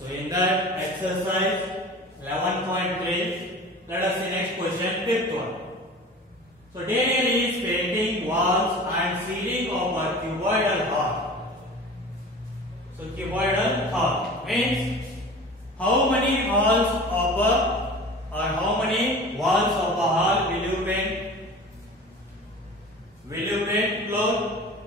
So in that exercise 11.3, let us see next question, fifth one. So Daniel is painting walls and ceiling of a cuboidal hall. So cuboidal hall means how many walls of a hall will you paint? Will you paint floor?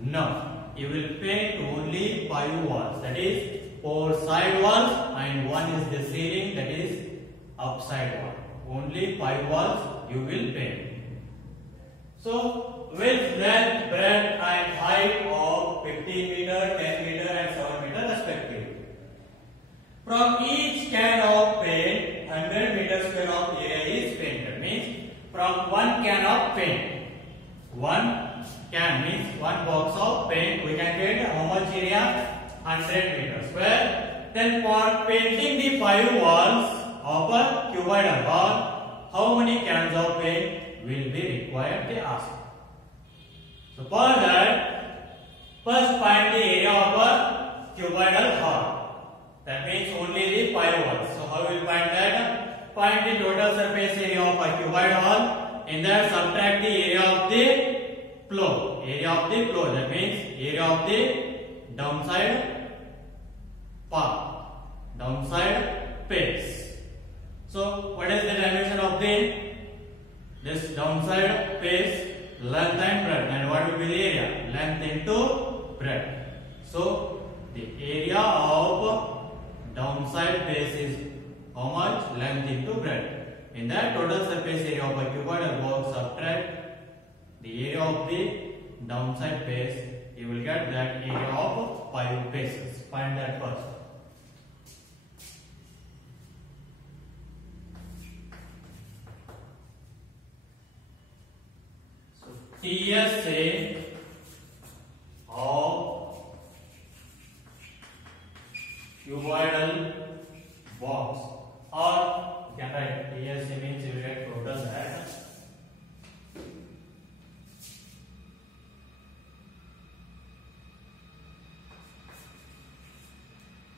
No. You will paint only 5 walls. That is 4 side walls and 1 is the ceiling, that is upside wall. Only 5 walls you will paint. So with length, breadth and height of 15 meter, 10 meter and 7 meter respectively. From each can of paint, 100 meter square of area is painted. Means from one can of paint, one can means one box of paint, we can get how much area? 100 meter square. Then for painting the 5 walls of a cuboidal hall, how many cans of paint will be required, they ask. So for that, first find the area of a cuboidal hall. That means only the 5 walls. So how will we find that? Find the total surface area of a cuboidal hall. In that, subtract the area of the floor. Area of the floor. That means area of the downside part, downside face. So what is the dimension of this downside face? Length and breadth. And what will be the area? Length into breadth. So the area of downside face is how much? Length into breadth. In that total surface area of a cuboidal box, subtract the area of the downside face, you will get that area of 5 faces. Find that first. So TSA of cuboidal box, or you can write TSA means you get total that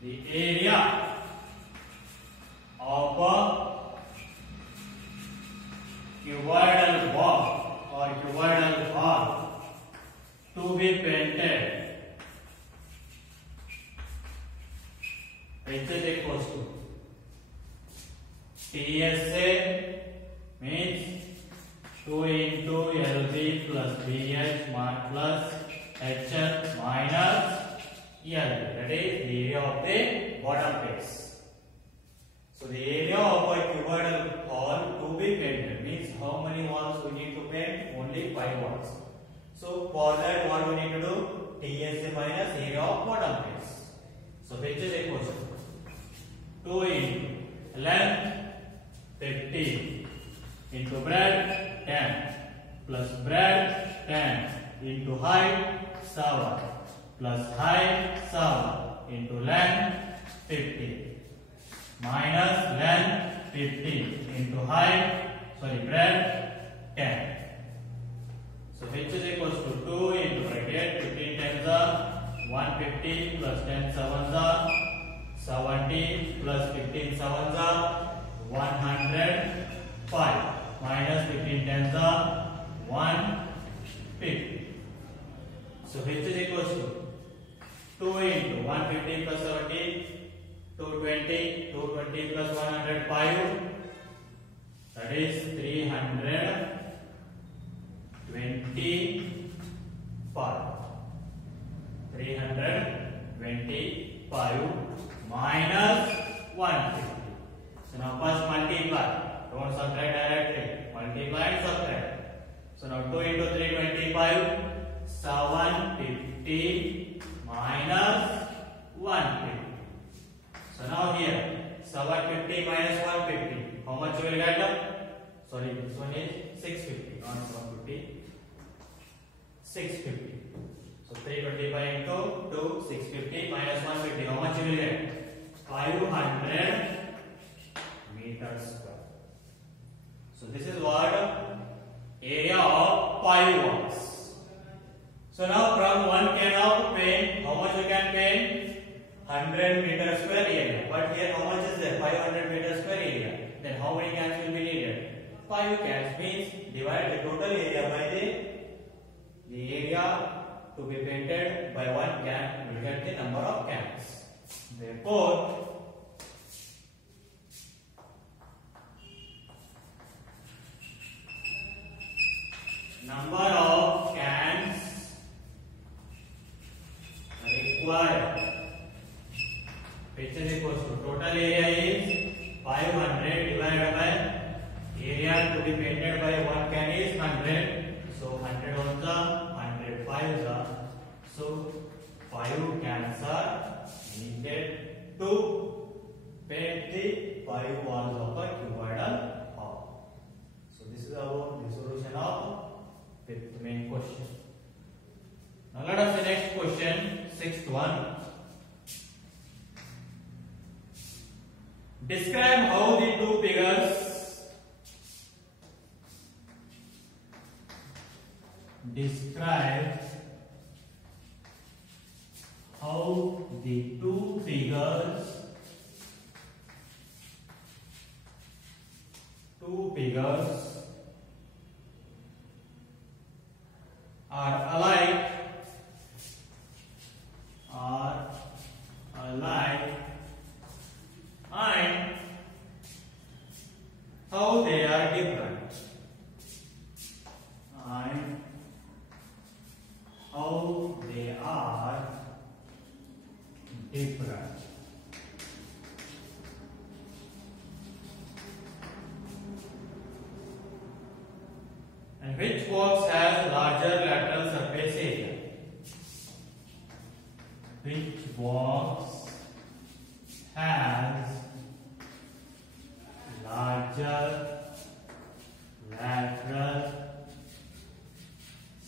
the area of a cuboidal box or cuboidal hall to be painted, which is equals to TSA means 2 into LB plus BH plus HL minus LB. That is the area of the bottom face. So the area of a cuboidal hall to be painted means how many walls we need to paint? Only 5 walls. So for that, what we need to do? TSA minus area of bottom face. So which is equals to 2 into length 50 into breadth 10 plus breadth 10 into height 7 plus height 7 into length 50 minus length 50 into breadth 10. So which is equals to 2 into bracket 15 times 150 plus 10 sevens 70 plus 15 sevens 105 minus 15 tens 150. So which is equals to 2 into 150 plus 70 220 220 plus 105, that is 325 minus 150. So now first multiply, don't subtract directly, multiply and subtract. So now 2 into 325, 750 minus 150. So now here 750 minus 150, how much you will get? Sorry, this one is 650, not 750, 650. So 325 into 2, 650 minus 150, how much you will get? 500 meters square. So this is what area of 5 walls. So now from one can of paint, how much you can paint? 100 meter square area. But here how much is there? 500 meter square area. Then how many cans will be needed? 5 cans, means divide the total area by the area to be painted by 1 can. We get the number of cans. Therefore, number of cans required, which is equals to total area is 500 divided by area to be painted by 1 can is 100. So 100 on the 100 5 the, so 5 cans are needed to paint the 5 walls of a cuboidal hall. So this is about the solution of fifth main question. Now let us see next question, sixth one. Describe how the two figures are alike and how they are different. And which box has larger lateral surface area? Which box has larger lateral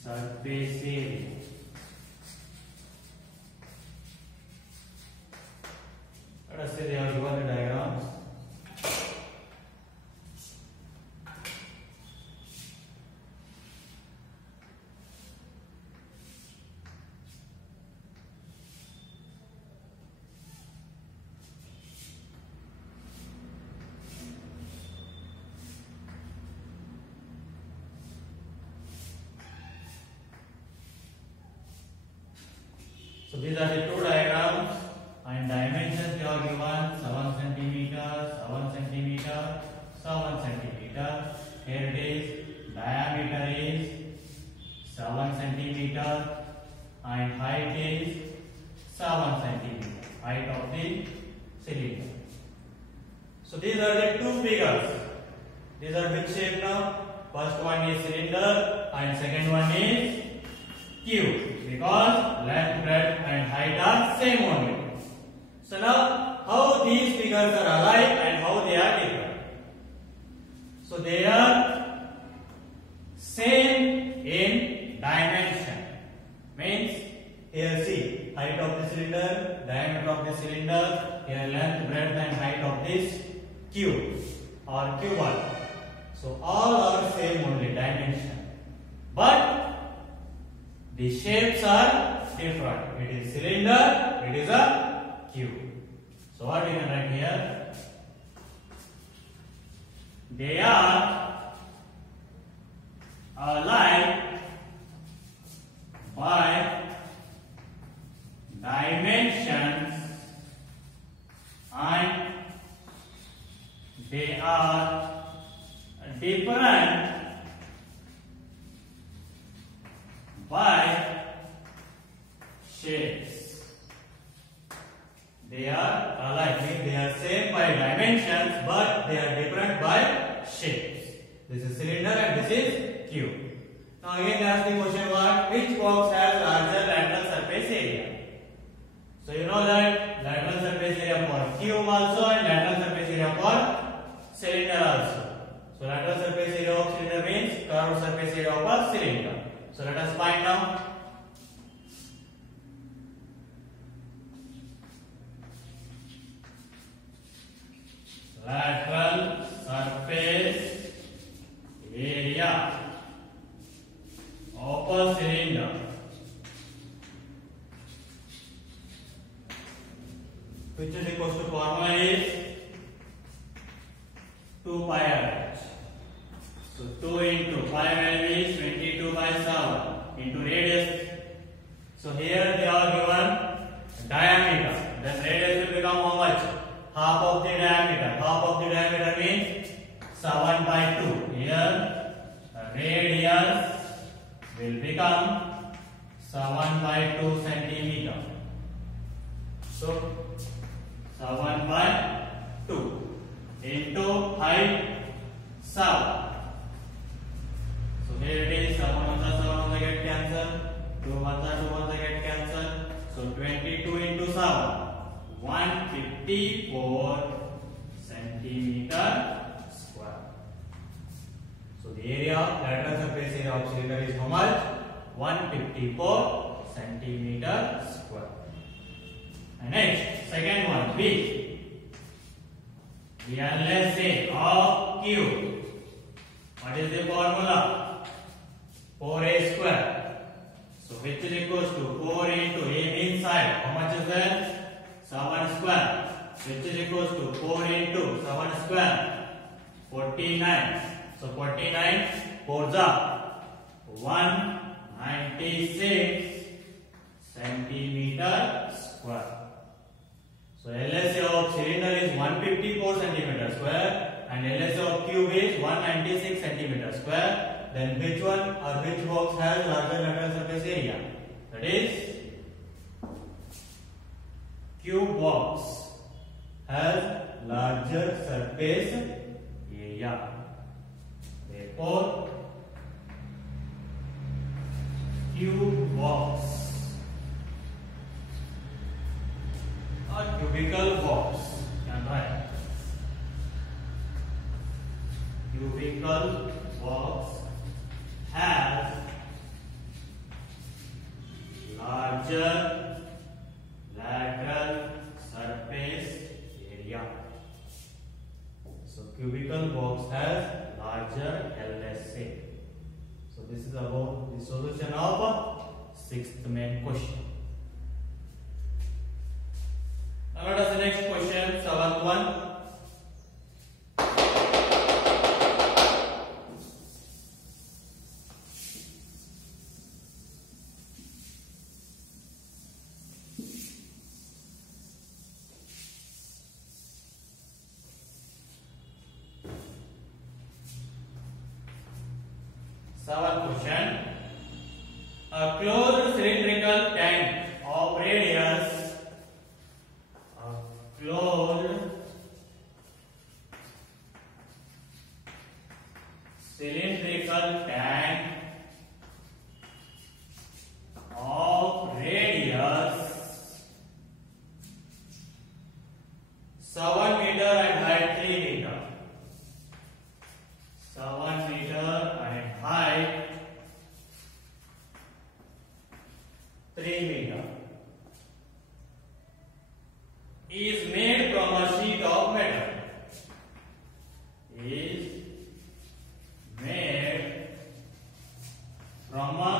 surface area? Let us say they are given the diagrams. So these are the two diagrams, and dimensions they are given 7 centimeter, 7 centimeter, 7 centimeter. Here it is, diameter is 7 centimeter and height is 7 centimeter, height of the cylinder. So these are the two figures. These are which shape now? First one is cylinder and second one is cube, because length, breadth and height are same only. So now how these figures are alike and how they are different? So they are same in dimension, means here see height of the cylinder, diameter of the cylinder, here length, breadth and height of this cube or cuboid. So all are same only dimension, but the shapes are different. It is cylinder, it is a cube. So what we can write here? They are alike by dimensions and they are different by shapes. They are alike, means they are same by dimensions, but they are different by shapes. This is cylinder and this is cube. Now again ask the question what? Which box has larger lateral surface area? So you know that lateral surface area for cube also and lateral surface area for cylinder also. So lateral surface area of cylinder means curved surface area of a cylinder. So let us find now. Lateral surface area of a cylinder which is equals to formula is 2 pi r. So 2 into pi value is 22 by 7 into radius. So here they are given diameter. Then radius will become how much? Half of the diameter. Half of the diameter means 7 by 2. Here radius will become 7 by 2 centimeter. So 7 by 2 into height 7. So here it is 7 on the get cancelled, 2 on the get cancelled. So 22 into 7, 154 centimeter square. So the area, lateral surface area of cylinder is how much? 154 centimeter square. And next, second one, B. The LSA of Q. What is the formula? 4a square. So which is equals to 4 into a means side. How much is that? 7 square. Which is equals to 4 into 7 square. 49. So 49 4s are 196 centimeter square. So LSA of cylinder is 154 centimeter square and LSA of cube is 196 centimeter square. Then which one or which box has larger lateral surface area? That is cube box has larger surface area. Therefore cube box or cubical box can write cubical box has larger lateral surface area. So cubical box has larger LSA. So this is about the solution of sixth main question. Now let us the next question, seventh one. Seventh question. A closed cylindrical tank of radius. A closed cylindrical tank of radius 7 meter and height 3 meter. 7 meter and height 3 meter is made from a sheet of metal. Is made from a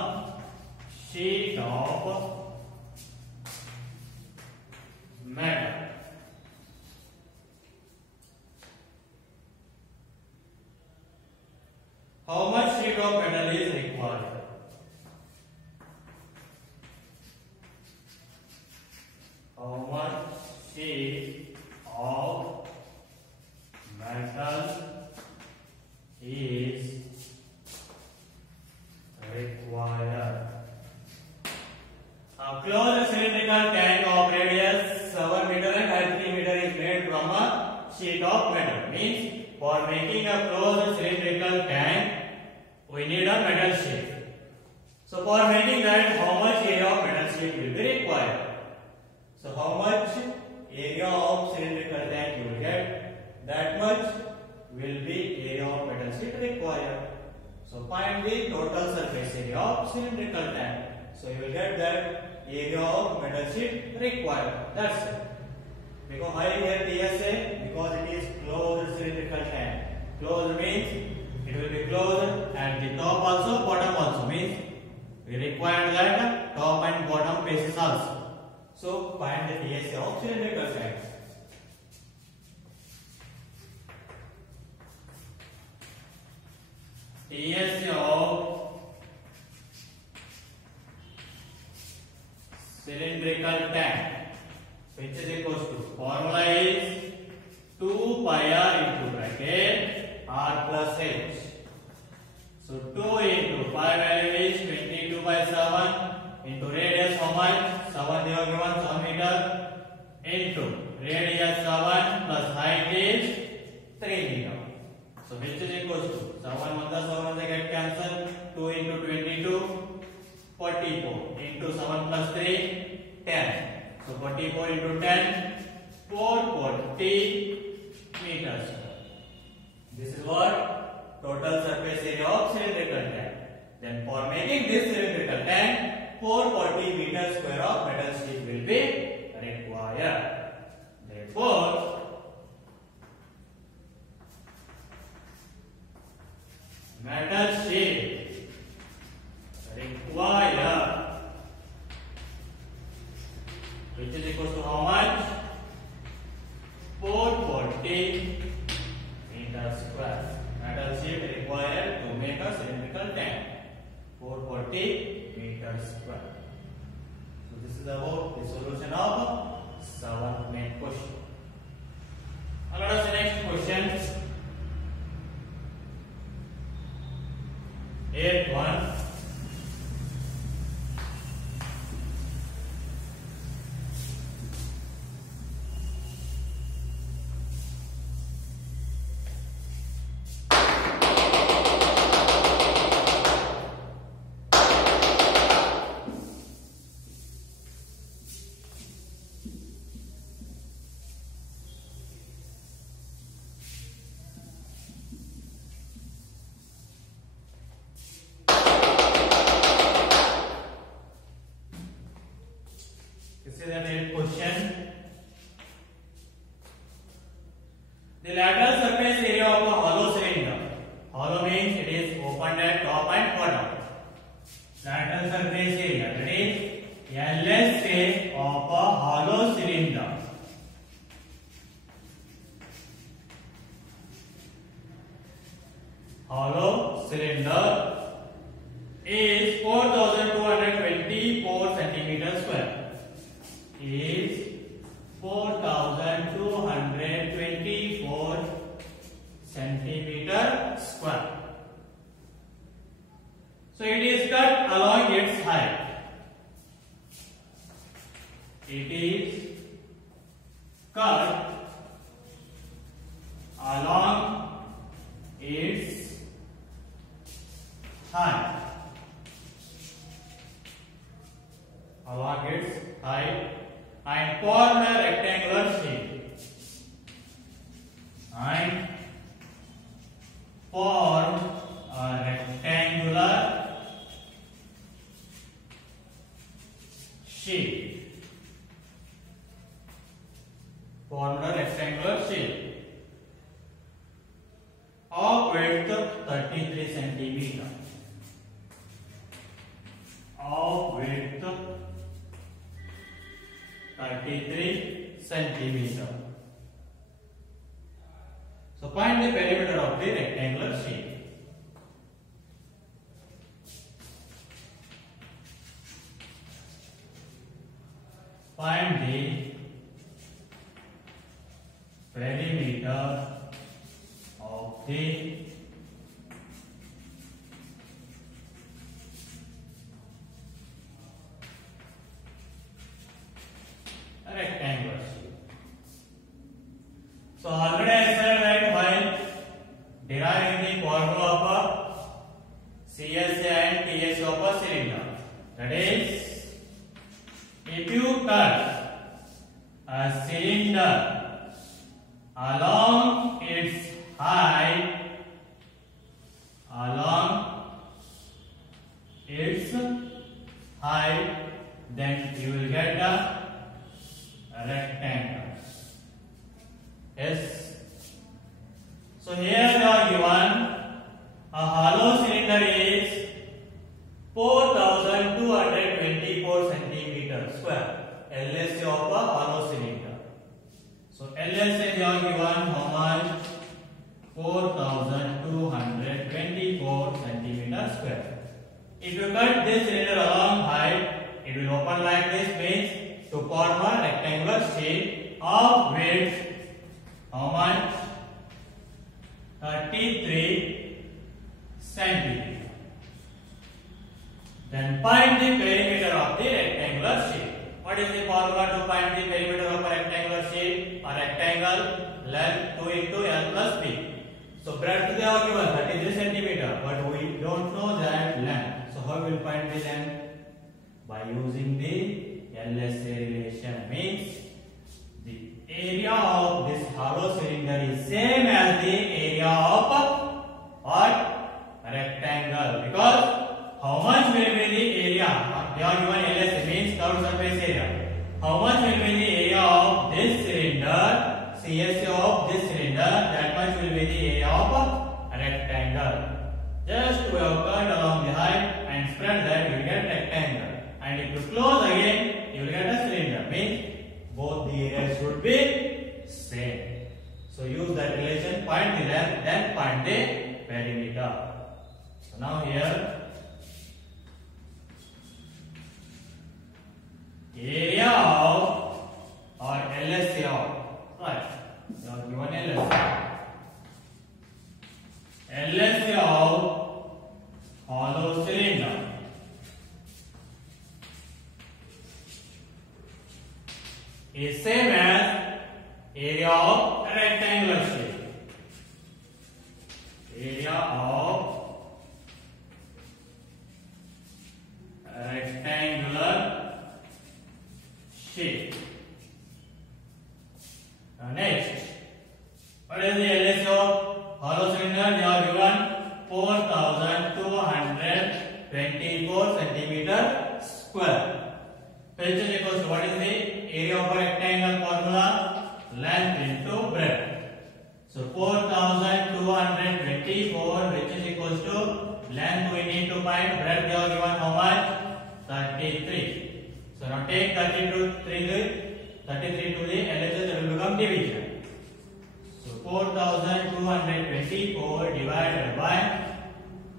sheet of metal. How much sheet of metal is required? How much sheet of metal is required? A closed cylindrical tank of radius 7 meter and height 3 meter is made from a sheet of metal. Means for making a closed cylindrical tank, we need a metal sheet. So for making that, how much area of metal sheet will be required? So how much area of cylindrical tank you will get? That much will be area of metal sheet required. So find the total surface area of cylindrical tank. So you will get that area of metal sheet required. That's it. Because I here TSA because it is closed cylindrical tank. Closed means it will be closed at the top also, bottom also. Means we require that top and bottom faces also. So find the TSA of cylindrical tank. formula is 2 pi r into bracket r plus h. So 2 into pi value is 22 by 7 into radius how much? 7 they are given 7 meter into radius 7 plus height is 3 meter. So which is equals to 7 1 7 get cancel. 2 into 22 44 into 7 plus 3 10. So 44 into 10 440 meters. This is what total surface area of cylindrical tank. Then for making this cylindrical tank 440 meters square of metal sheet will be required. Therefore metal sheet required, which is equal to how much? 440 meters square. Metal sheet required to make a cylindrical tank. 440 meters square. So this is about the solution of 7th main question. Now let us see next question. 8.1. This is an 8th question. The lateral surface area of a hollow cylinder. Hollow means it is opened at top and bottom. Lateral surface area, that is LSA of a hollow cylinder. Hollow cylinder is 4224 centimeter square. Is 4224 centimeter square. So it is cut along its height. It is cut along its height. Along its height. And form a rectangular shape. And form a rectangular shape. Form a rectangular shape of width 33 centimeter. Of width 33 centimeter. So find the perimeter of the rectangular shape. Find the perimeter of the rectangular shape. So already I said that while deriving the formula of CSA and TSA of a cylinder, that is, if you cut a cylinder along its height, then you will get a rectangle. Yes. So here they are given a hollow cylinder is 4224 centimeter square. LSA of a hollow cylinder. So LSA they are given how much? 4224 centimeter square. If you cut this cylinder along height, it will open like this, means to form a rectangular shape of width, how much? 33 centimeter. Then find the perimeter of the rectangular shape. What is the formula to find the perimeter of a rectangular shape? A rectangle, length 2 into L plus B. So breadth they are given 33 centimeter, but we don't know that length. So how we will find the length? By using the LSA relation. Means the area of this hollow cylinder is same as the area of what? A rectangle. Because how much will be the area? They are given LSA means curved surface area. How much will be the area of this cylinder? CSA of this cylinder, that much will be the area of a rectangle. Just we have cut along the height and spread that, you will get rectangle. And if you close again, you will get a cylinder. Means both the areas should be same. So use that relation, find the length, then find the perimeter. So now here, area of or LSA of, right, you are given LSA. LSA of hollow cylinder is same as area of rectangular shape. Area of rectangular shape. Next, what is the LSA of hollow cylinder? They are given 4224 centimeter square. Which is equals to what is the area of a rectangle formula? Length into breadth. So 4224, which is equals to length we need to find, breadth they are given how much? 33. So now take 33 to the LHS, it will become division. So 4224 divided by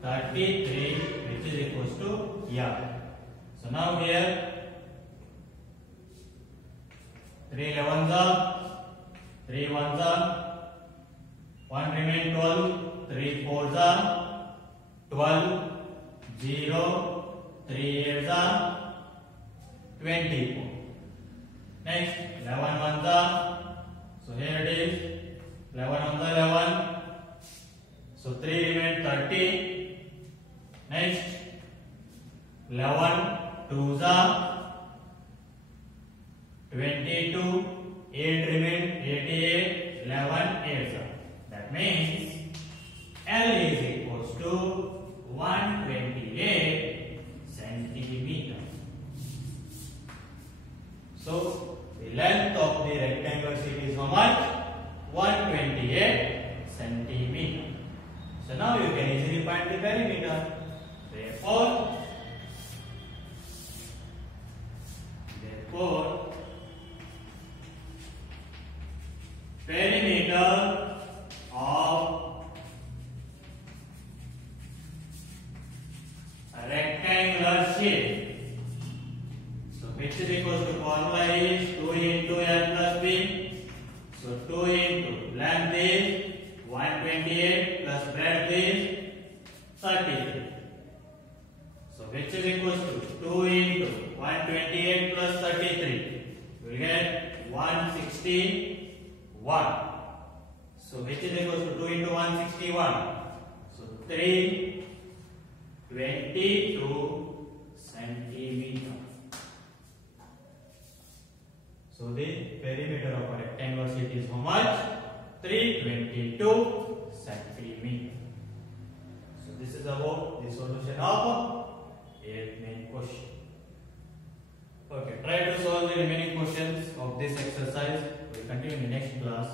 33, which is equals to yeah. So now here 3 11s are 3 1s are 1 remain 12, 3 4s are 12, 0, 3 8s are 24. Next 11 1s are, so here it is 11 1s are 11, so 3 remain 30. Next 11 2s are 22, 8 remain 88, 11 8s are. That means L is equals to 128 centimeter. So the length of the rectangular sheet is how much? 128 centimeter. So now you can easily find the perimeter. Therefore, perimeter of a rectangular shape. So which is equals to formula is 2 into L plus B. So 2 into length is 128 plus breadth is 33. So which is equals to 2 into 128 plus 33. We will get 161. So which is equals to 2 into 161. So 322 centimeter. So the perimeter of a rectangular sheet is how much? 322 centimeter. So this is about the solution of 8th main question. Okay, try to solve the remaining questions of this exercise. We will continue in the next class.